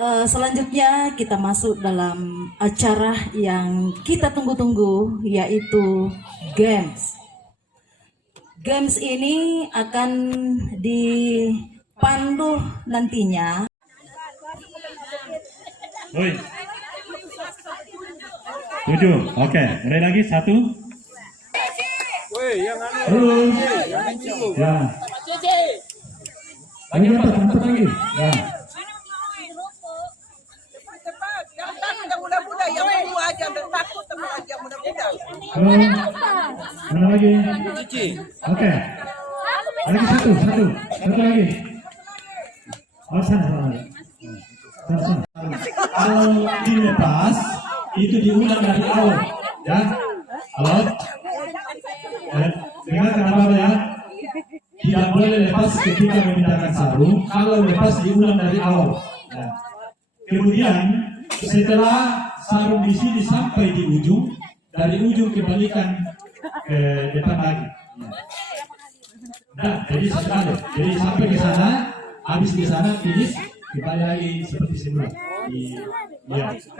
Selanjutnya kita masuk dalam acara yang kita tunggu-tunggu, yaitu games. Games ini akan dipandu nantinya. Oi. 7. Oke, mulai lagi 1. Terus. Ya. Lagi 4 lagi. Ya. Mana lagi? Oke. Lagi satu lagi. Oh, sana. Kalau dilepas itu diulang dari awal, ya. Halo. Dengar kenapa ya? Tidak boleh lepas ketika memindahkan sarung. Kalau lepas diulang dari awal. Ya. Kemudian setelah sarung di sini sampai di ujung, dari ujung kembalikan ke depan lagi. Nah, jadi sekali. Jadi sampai ke sana, habis di sana finish, kembali lagi seperti semula. Iya.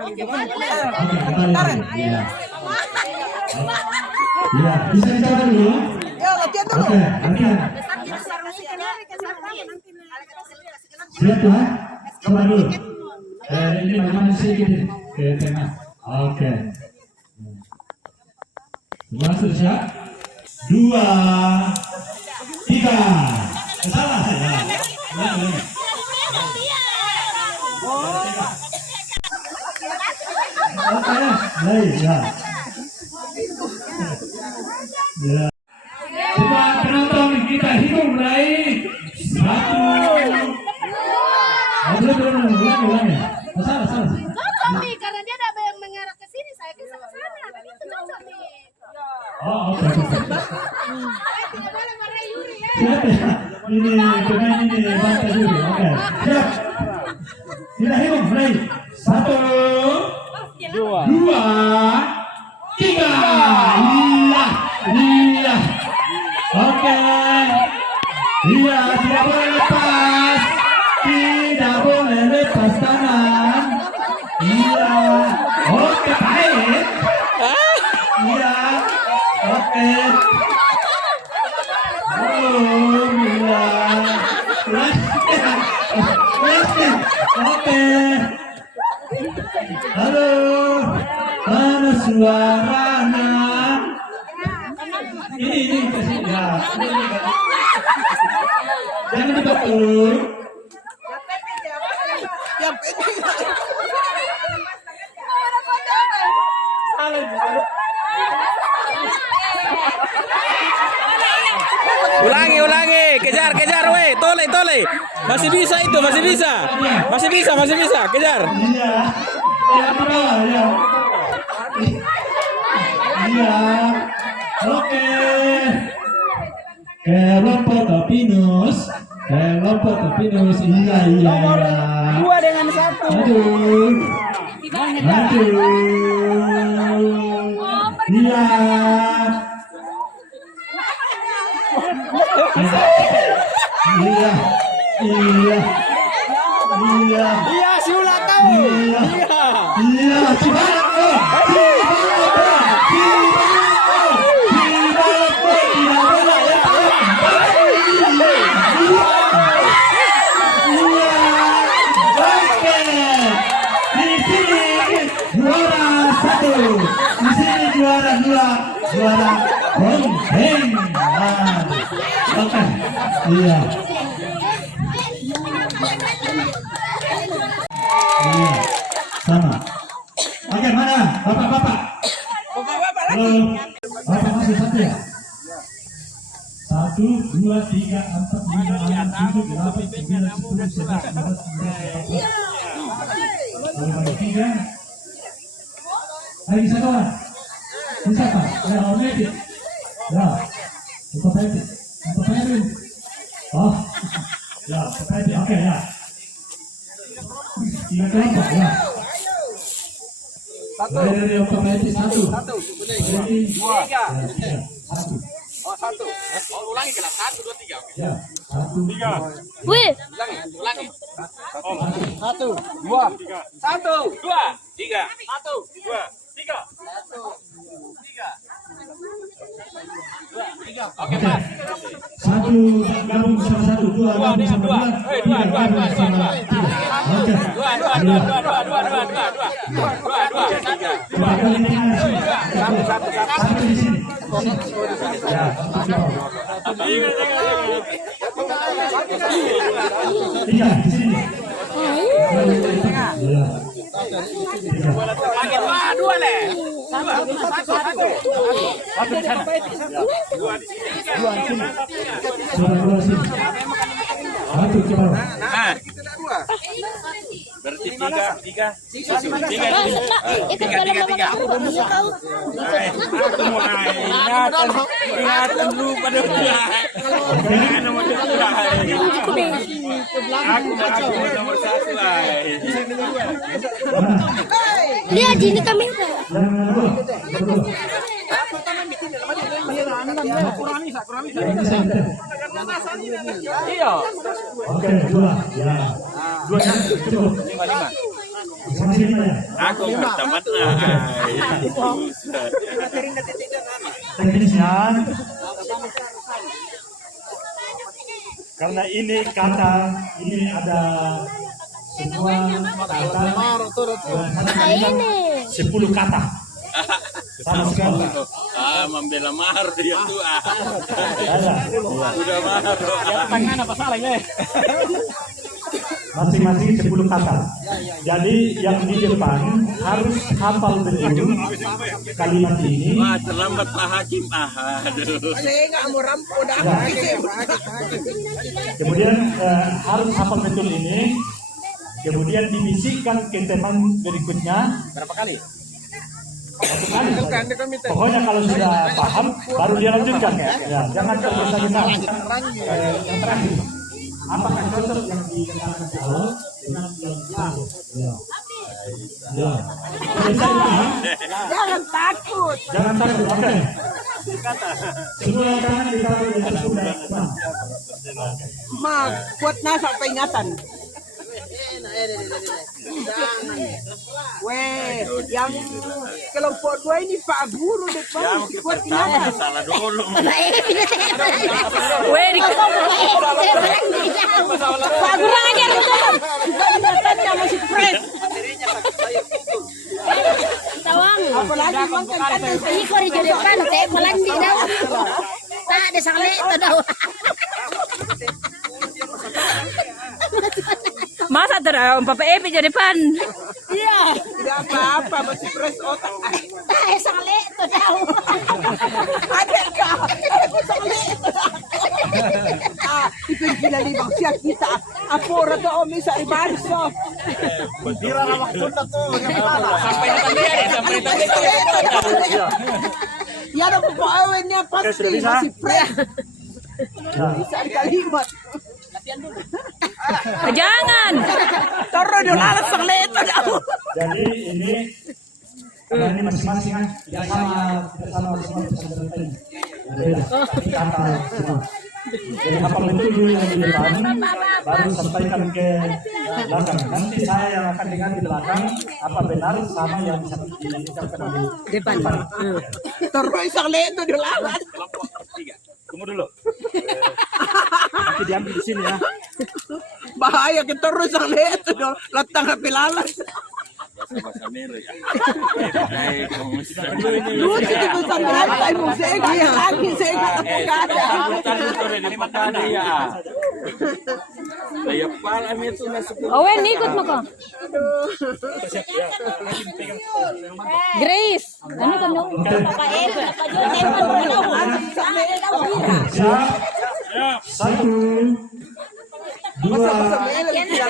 Oke, kembali lagi. Iya. Iya, bisa dicoba dulu. Oke, latihan. Siap ya? Coba dulu. Ini bagaimana sih gini ke tengah. Oke. Masuk siap. 2, 3. Salah saya. Oke, baik ya. Ya. Coba penonton kita hitung mulai 1. Belum ya. Salah. Cocok nih, karena dia ada yang mengarah ke sini, saya ke sana. Itu cocok nih. Oh, oke. Tidak boleh warna Yuri ya. Siap ya. Ini pemain ini bangsa dulu. Oke. Siap. Kita hitung mulai 1, 2, 3. Iya. Oke. Iya, tidak boleh lepas. Tidak boleh lepas tangan. Iya. Oke, baik. Iya. Oke. Oh, iya. Oke. Halo. Mana suaranya? Ini kasih ya. Jangan dibetul. Ulangi, kejar, weh, tole, masih bisa, kejar. Iya, ya. Iya, oke. Kelompok Topinus, iya. 2 dengan 1. Maju. Iya. Iya, si ulat tahu. Iya, si balap tuh. Juara Bonheng. Oke. Iya. Sama. Oke, mana? Bapak. Halo. Bapak masih satu ya? 1, 2, 3, 4, 5, 6, 7, 8, 9, 10, 11, 12, 13. Lagi satu orang. Siapa? Ya, Ometi. Ya. Untuk Peti. Oh. Ya, Peti. Oke, ya. 3 kelompok, ya. Dari Peti 1. Peti 2. 1. Ya, satu, tiga. Wih, Oke, satu gabung sama satu, dua gabung sama dua, tiga gabung sama tiga. Oke. Coba kali ini satu di sini. Ya, tiga di sini. Ya. Dua sini. Satu ke bawah. Berarti tiga. Ingatan lu pada Aku nomor 1 lah. lihat ini kamera. Iya. Oke, dua. Ya. Dua cukup. Sama sini ya. Aku tamat lah. Teknisnya, karena ini kata, ini ada semua kata dan 10 kata. Sama sekali. Membela mahar dia tuh. Ada. Udah mahar. Tangan apa salah ini? Masing-masing 10 kata. Jadi yang di depan harus hafal betul kalimat ini. Wah, terlambat Pak Hakim. Aduh. Ya. Kemudian harus hafal betul ini. Kemudian dibisikkan ke teman berikutnya. Berapa kali? Satu kali. Pokoknya kalau sudah paham, baru dia lanjutkan. Ya, jangan tergesa-gesa. Yang terakhir, apakah cocok yang dikatakan di awal dengan yang terakhir? Ya. Ya. Jangan takut. Jangan takut. Oke. Semua tangan ditaruh di atas pundak. Buat nasa peringatan. Weh, yang kelompok 2 ini Pak Guru depan buat ingatan. Salah dulu. Pak Guru aja ingatannya masih fresh. Tawang. Apalagi makan kata Ini kau di depan, saya pelandi dah. Tak ada sangat itu dah. Masa ada Papa Epi di depan? iya, tidak apa-apa masih fresh otak. Tak ada sangat itu dah. Ada kah? Itu gila nih bangsa kita. Apa orang tuh Om Isa Ibarso. Ya ada pokok awennya pasti masih fresh. Bisa kalimat. Jangan. Toro do lalat sang leto dah. Jadi ini karena ini masing-masing kan tidak sama masing-masing. Beda. Kata semua. Jadi apa betul dulu yang di depan, baru sampaikan ke belakang. Nanti saya yang akan dengar di belakang apa benar sama yang bisa diucapkan di depan. Toro sang leto do lalat. Kelompok 3. Tunggu dulu. Nanti diambil di sini ya. Bahaya ke toro sang leto do latang pelalas. Bahasa merah ya. Lucu itu sampai ay mo sega ya. Angin sega tapokada. Saya pala itu masuk. Owen, ikut mo ko. Grace, ano ka no? Siap. Satu, dua, tiga.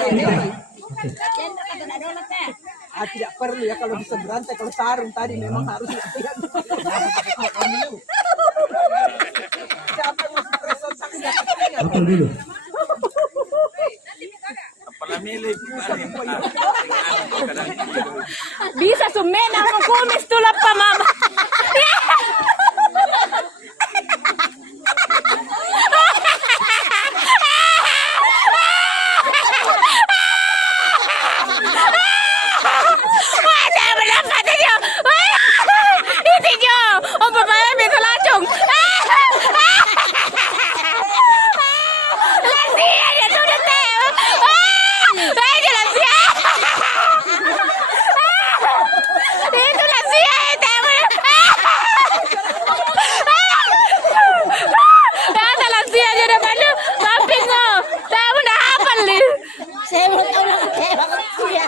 Tidak perlu ya kalau bisa berantai kalau sarung tadi memang harus latihan. Siapa yang masuk presot sakit Apa dulu? Pala milih. Bisa sumena ako kumis tulap pa mama. Wah, saya mendapat itu. Itu jo. Oh, bapak bisa langsung. Lansia ya sudah teh. Itu lansia. Itu lansia teh. Ada lansia aja depan lu. Samping lo. Saya udah hafal nih. Saya mau tahu lah kayak banget ya.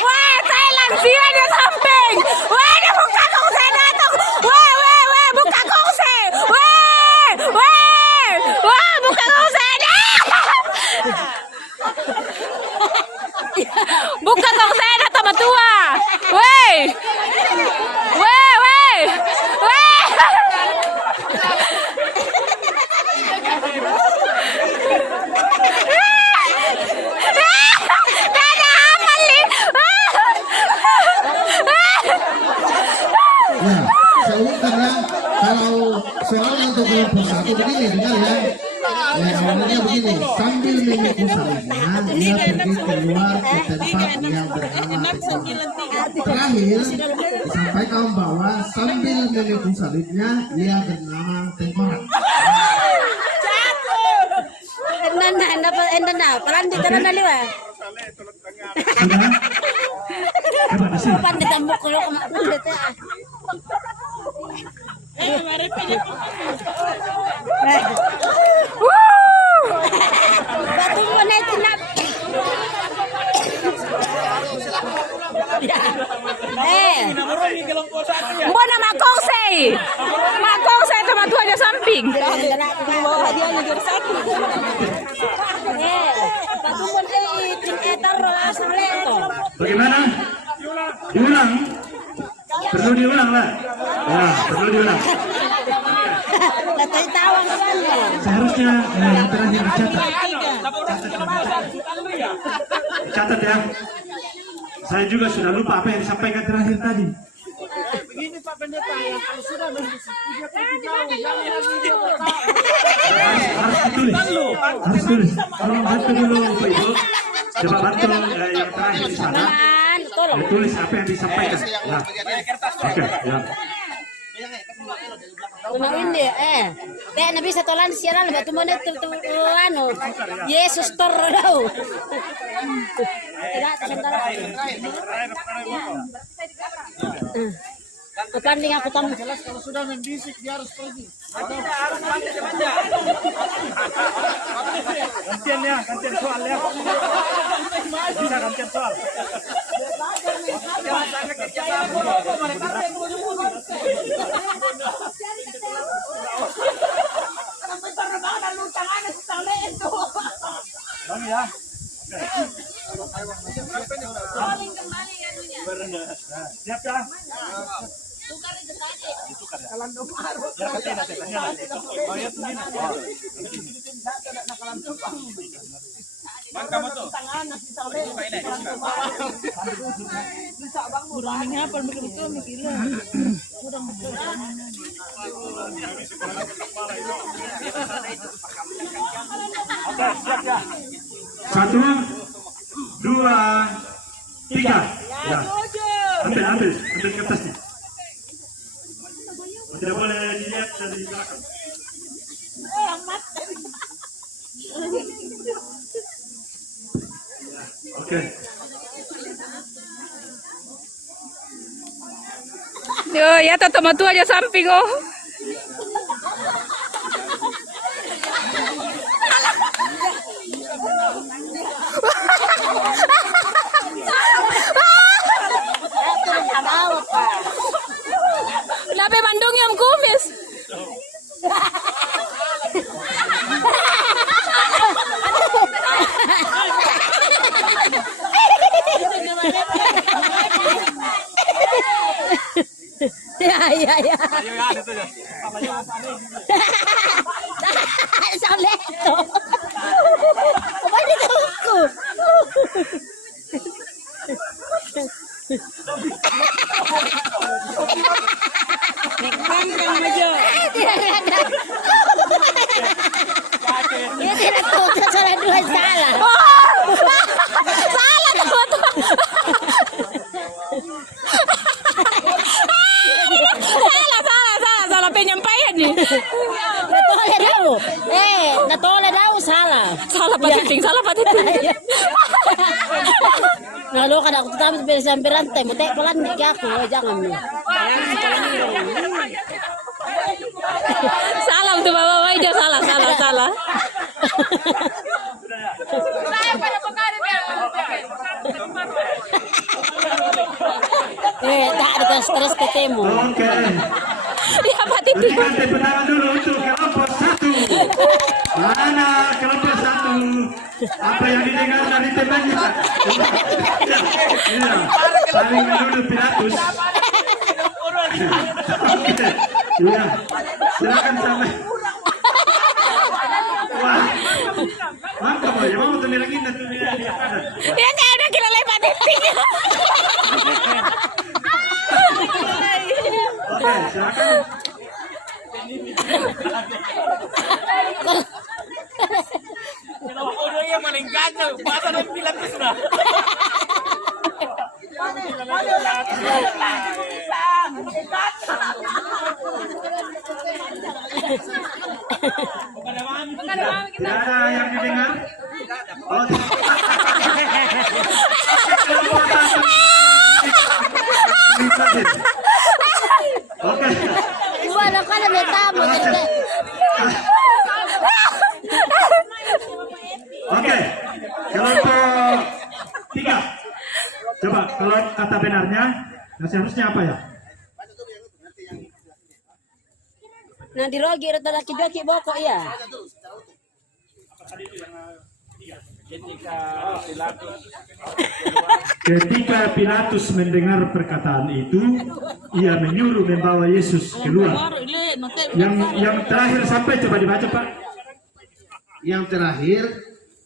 Wah, saya lansia di samping. Wah, dia buka kongsi datang. Wah, buka kongsi. Wah, buka kongsi dah. Buka kongsi dah sama tua. Weh. Ya, saya umumkan ya, kalau soalnya untuk kelompok satu begini, dengar ya. Ya, awalnya begini, sambil memikul salibnya, dia pergi keluar ke tempat yang bernama Tengkorak. Terakhir, disampaikan bahwa sambil memikul salibnya, dia bernama Tengkorak. Endana, pelan di tangan dali wa. Sudah? Coba di sini. Pan ditambuk kalau kemarin bete. Batu mana itu nak? Mbona makongsi. Makongsi sama tuanya samping. Bawa dia negor satu. Batu mana itu terus leto. Bagaimana? Diulang? Perlu diulang lah. Ya, perlu diulang. Datang tawang kan. Seharusnya yang terakhir dicatat. Catat ya. Saya juga sudah lupa apa yang disampaikan terakhir tadi. Begini Pak Pendeta, ya kalau sudah mendiskusi Harus ditulis. Harus tulis. Tolong bantu dulu Bapak Ibu. Coba bantu yang terakhir di sana. Tulis apa yang disampaikan. Nah. Oke, ya. Tunain dia, kayak nabi satu lan siaran lebih tu mana tu anu Yesus terlalu. Tidak sebentar. Kepanding aku tamu. kalau sudah membisik dia harus pergi. Gantian soal ya. Bisa gantian soal. Bang ya. Siap ya? Satu, dua, tiga. Ya. Ambil kertasnya. Tidak boleh dilihat dari belakang. Oke. Yo, ya teman tua aja samping oh. Kenapa mandung yang kumis? Ya. Natole daw. Natole daw salah. Salah patiting, salah patiting. Nalokan ako tapos berantai mo tek pelan dik aku jangan mo. Salah untuk bapak Ijo, salah, salah, salah. Tak ada stres ketemu. Oke. Ya patiting. Berikan tepuk tangan dulu untuk kelompok 1. Mana kelompok 1? Apa yang didengar dari temannya? Iya. Saling menuduh Pilatus. Oke. Iya. Silakan sampai. Wah. Mantap ya. Mau tumilangin dan tumilangin di kanan. Ya nggak ada kira lepas patiting. Oke, silakan. Tidak ada yang didengar? Oke. Oke. Gimana kan ada tamu gitu. Oke, kelompok 3. Coba kalau kata benarnya, harusnya apa ya? Nah dirogi rata laki doki bokok ya. Ketika Pilatus mendengar perkataan itu, ia menyuruh membawa Yesus keluar. Yang terakhir sampai coba dibaca Pak. Yang terakhir,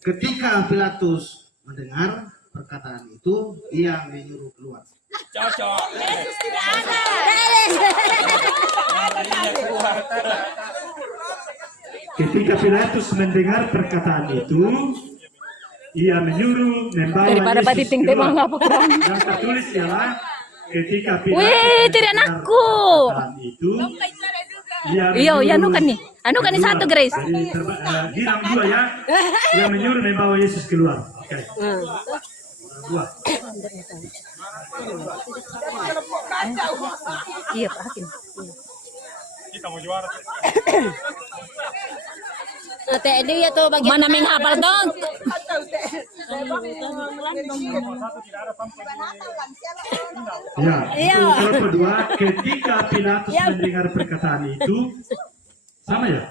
ketika Pilatus mendengar perkataan itu, ia menyuruh keluar. Ketika Pilatus mendengar perkataan itu, ia menyuruh membawa Daripada Yesus patiting tema keluar. nggak apa-apa. Yang tertulis ialah ketika Pilatus Wih, tidak mendengar anakku. perkataan itu, ia Iyo, ya menyuruh anu kan nih keluar. satu Grace. Jadi hilang 2 ya. Ia menyuruh membawa Yesus keluar. Oke. 2. Iya, Pak Hakim. Nanti dia tuh bagian Mana menghafal dong? Ya, Iya. itu kelompok 2. Ketika Pilatus mendengar perkataan itu, sama ya?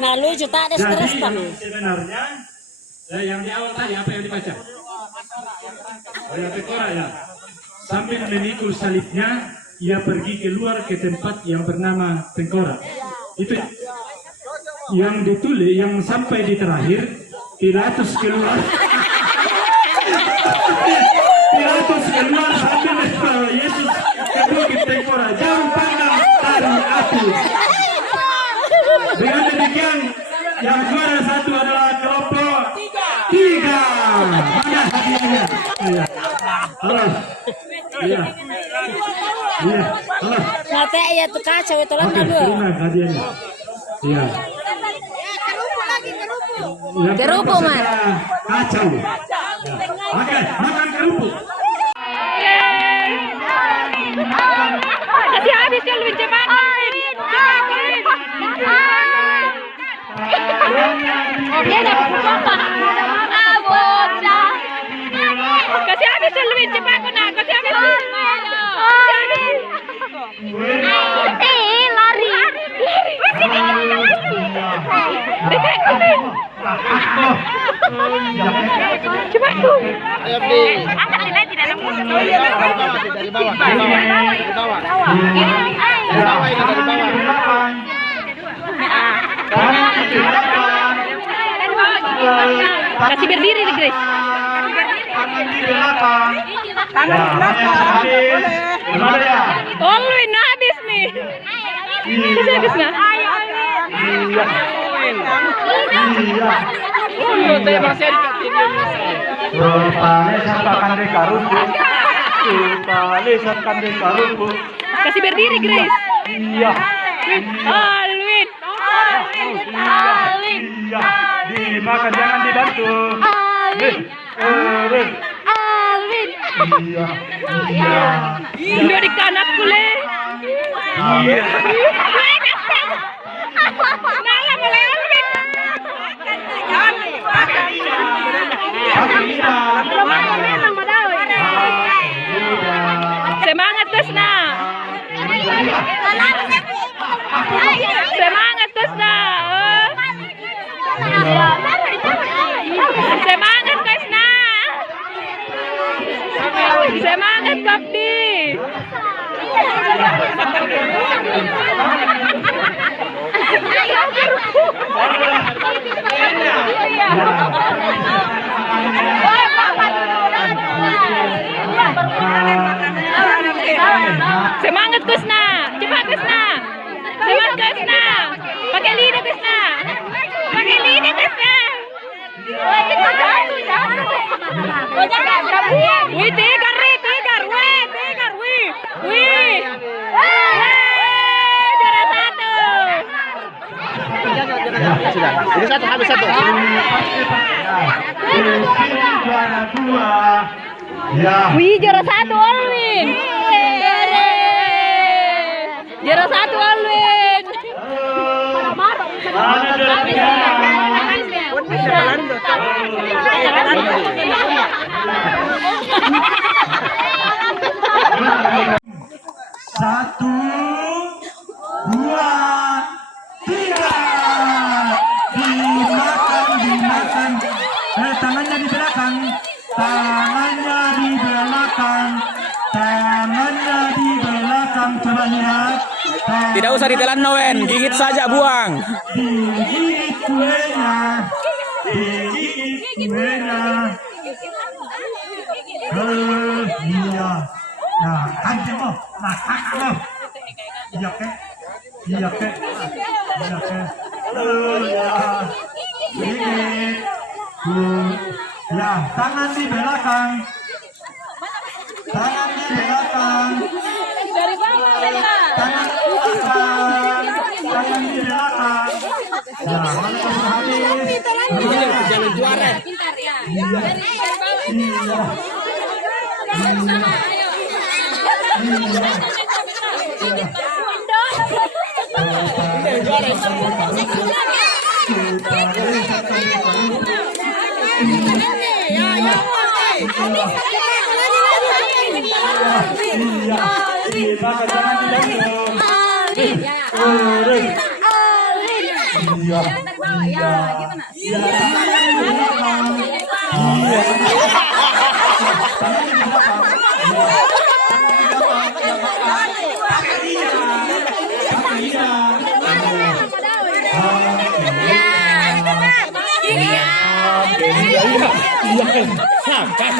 nah lucu tak ada stres Jadi kan. sebenarnya yang di awal tadi apa yang dibaca? Ayat Torah ya. Sambil memikul salibnya, ia pergi keluar ke tempat yang bernama Tengkorak. Itu yang ditulis, yang sampai di terakhir, Pilatus keluar. Pilatus keluar sambil membawa Yesus ke bukit Tengkorak. Jauh pandang dari api. Dengan demikian, yang juara 1 adalah kelompok 3. Mana hadiahnya? Iya. Halo. Iya. Iya. Halo. Nanti ya tuh kacau itu lah Oke, dulu. terima hadiahnya. Iya. Yang Kerupuk, pertama Mas. saja kacau. Ya. Oke, makan kerupuk. Kasih habis ya lebih cepat. Kasih habis ya lebih cepat kena. Kasih habis. Lari. Cepat tuh. Ayo, Bi. Angkat ini tidak ada musuh. Dari bawah, dari bawah, dari bawah. Dari bawah ini, dari bawah. Kasih berdiri nih Grace. Tangan di belakang. Oh lu ini habis nih. Iya. Kusna. Iya. Iya. Rupane sampakan di karungku. Rupane sampakan di karungku. Kasih berdiri, Grace. Iya. Alwin. Alwin. Iya. Dimakan jangan dibantu. Alwin. Alwin. Alwin. Iya. Iya. Udah di kanak kule. Iya. Nala mulai Alwin. Semangat Kusna. Semangat Kusna. Semangat Kusna. Semangat Kopdi. Semangat Kusna. Cepat Kusna. Semangat Kusna. Pakai lidah Kusna. Pakai lidah Kusna. Wih, tigar, wih. Juara satu. Ini satu habis satu. Juara dua. Ya. Wih, juara satu Alwin. Juara satu Alwin. Mana juara tiga? Satu, dua, tiga. Dimakan. Tangannya di belakang. Coba lihat. Tidak usah ditelan Noen, gigit saja buang. Digigit kuenya. Iya. Nah, kanjeng lo. Nah, kakak lo. Iya, ke. Ya. Gigit. Ya, tangan di belakang. Tangan di belakang. Dari bawah. Tangan di belakang. Tangan di belakang. Ya, mana kamu habis? Jangan juara. Pintar ya. Iya.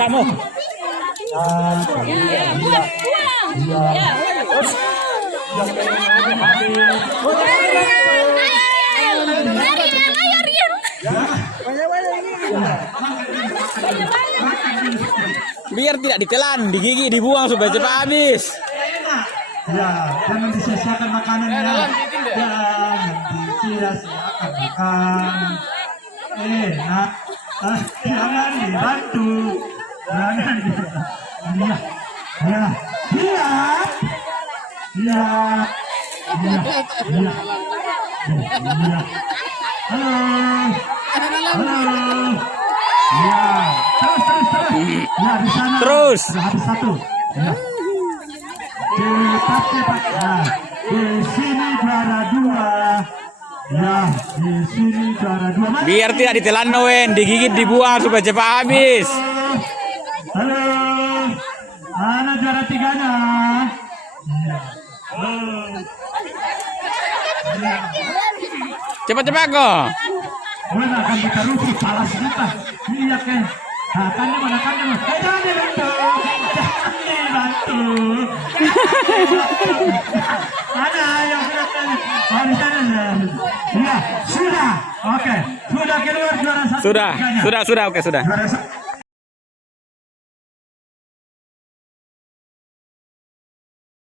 Kamu. Biar tidak ditelan, digigit, dibuang supaya cepat habis. Ya, jangan disia-siakan makanannya. Jangan disia-siakan makan. Enak. Jangan dibantu. Jangan dibantu. Ya. Halo. Ya, terus. Ya, di sana. Terus. Sudah habis satu. Ya. Cepat. Nah, di sini juara dua. Ya, di sini juara dua. Biar tidak ditelan Noen, digigit, dibuang supaya cepat habis. Halo. Mana juara tiganya? Cepat kok. Mana akan kita rugi palas kita. Iya kan. Kannya mana? Jangan dibantu. Mana yang sudah Oh, di sana. Ya, sudah. Oke. Sudah keluar juara satu. Sudah, oke sudah. Juara satu.